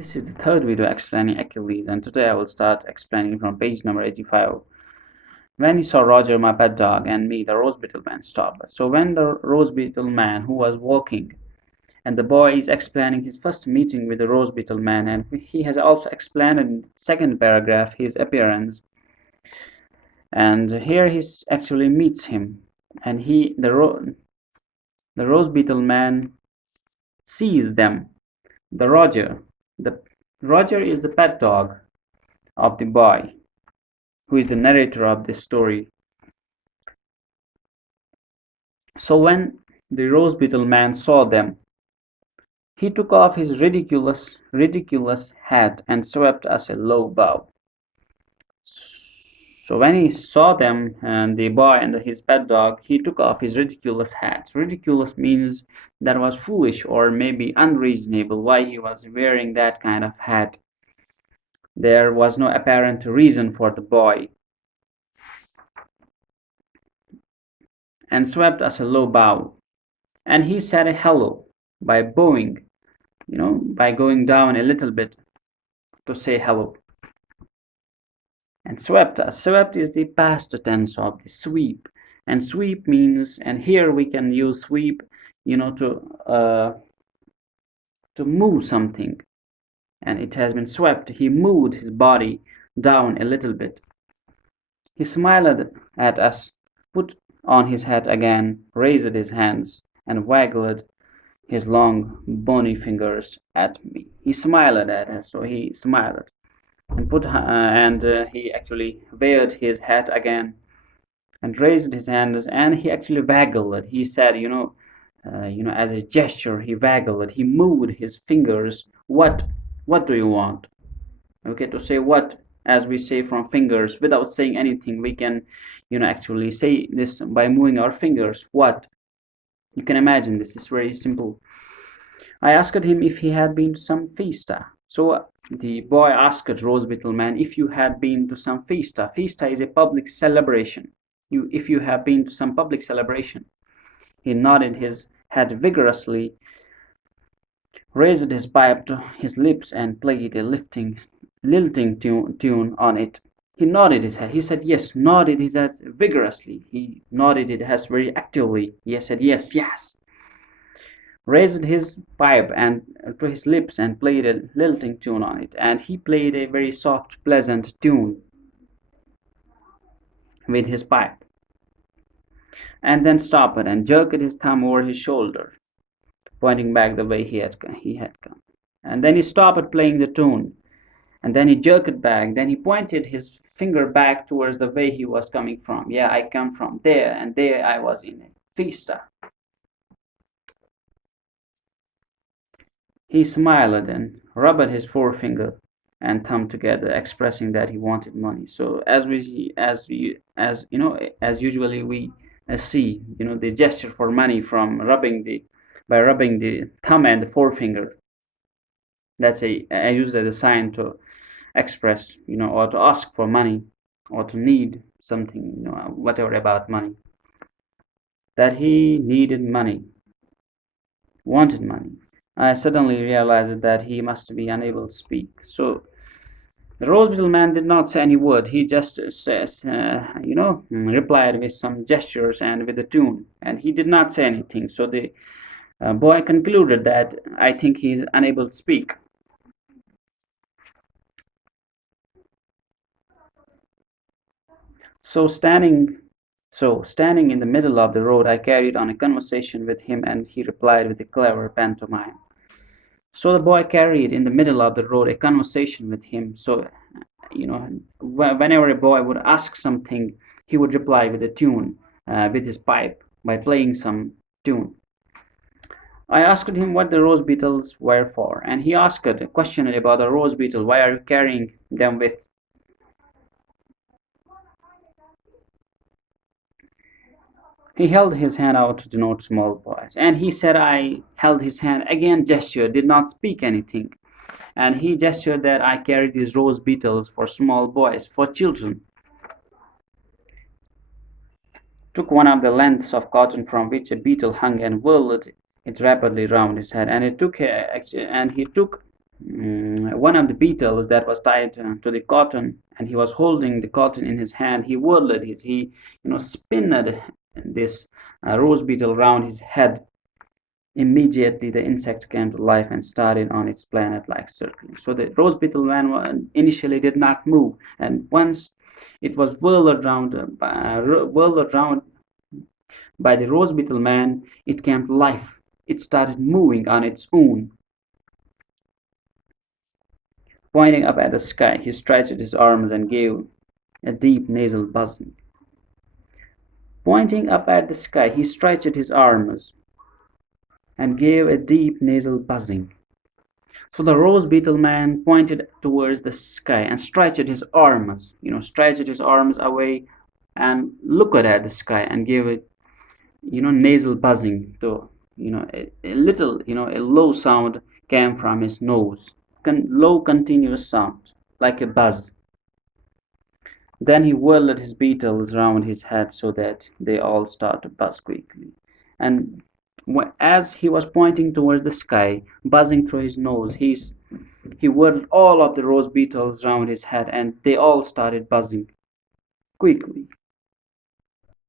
This is the third video explaining Achilles, and today I will start explaining from page number 85. When he saw Roger, my pet dog, and me, the rose beetle man, stopped. So when the rose beetle man who was walking, and the boy is explaining his first meeting with the rose beetle man, and he has also explained in the second paragraph his appearance. And here he actually meets him, and the rose beetle man sees them. The Roger is the pet dog of the boy, who is the narrator of this story. So when the rose beetle man saw them, he took off his ridiculous hat and swept us a low bow. So when he saw them, and the boy and his pet dog, he took off his ridiculous hat. Ridiculous means that was foolish or maybe unreasonable why he was wearing that kind of hat. There was no apparent reason for the boy. And swept us a low bow. And he said a hello by bowing, by going down a little bit to say hello. And swept us. Swept is the past tense of the sweep. And sweep means, and here we can use sweep, to move something. And it has been swept. He moved his body down a little bit. He smiled at us, put on his hat again, raised his hands, and waggled his long bony fingers at me. He smiled at us, so he smiled, and he actually waved his hat again, and raised his hands, and he actually waggled. He said, as a gesture, he waggled. He moved his fingers. What do you want? Okay, to say what, as we say from fingers, without saying anything, we can, actually say this by moving our fingers. What? You can imagine this is very simple. I asked him if he had been to some fiesta. So the boy asked Rose Beetle Man if you had been to some fiesta. Fiesta is a public celebration. If you have been to some public celebration. He nodded his head vigorously, raised his pipe to his lips, and played a lilting tune on it. He nodded his head. He said yes, nodded his head vigorously. He nodded his head very actively. He said yes, yes. Raised his pipe and to his lips and played a lilting tune on it. And he played a very soft, pleasant tune with his pipe. And then stopped and jerked his thumb over his shoulder, pointing back the way he had come. And then he stopped playing the tune. And then he jerked it back. Then he pointed his finger back towards the way he was coming from. Yeah, I come from there, and there I was in a fiesta. He smiled and rubbed his forefinger and thumb together, expressing that he wanted money. So as usually we see, the gesture for money from by rubbing the thumb and the forefinger. That's I use as a sign to express, or to ask for money, or to need something, whatever about money. That he needed money, wanted money. I suddenly realized that he must be unable to speak. So the rose beetle man did not say any word. He just replied with some gestures and with a tune, and he did not say anything. So the boy concluded that I think he is unable to speak. So standing in the middle of the road, I carried on a conversation with him, and he replied with a clever pantomime. So the boy carried in the middle of the road a conversation with him. So, whenever a boy would ask something, he would reply with a tune, with his pipe, by playing some tune. I asked him what the rose beetles were for, and he asked a question about the rose beetle. Why are you carrying them with? He held his hand out to denote small boys, and he said I held his hand, again gestured, did not speak anything. And he gestured that I carried these rose beetles for small boys, for children. Took one of the lengths of cotton from which a beetle hung and whirled it rapidly round his head, and he took one of the beetles that was tied to the cotton, and he was holding the cotton in his hand. He whirled his, he, spinned this rose beetle round his head. Immediately, the insect came to life and started on its planet like circling. So the rose beetle man initially did not move, and once it was whirled around by the rose beetle man, it came to life. It started moving on its own. Pointing up at the sky, he stretched his arms and gave a deep nasal buzzing. Pointing up at the sky, he stretched his arms and gave a deep nasal buzzing. So the rose beetle man pointed towards the sky and stretched his arms away and looked at the sky and gave it, nasal buzzing. So, a little, a low sound came from his nose, low continuous sound, like a buzz. Then he whirled his beetles round his head so that they all started to buzz quickly. And as he was pointing towards the sky, buzzing through his nose, he whirled all of the rose beetles round his head, and they all started buzzing quickly.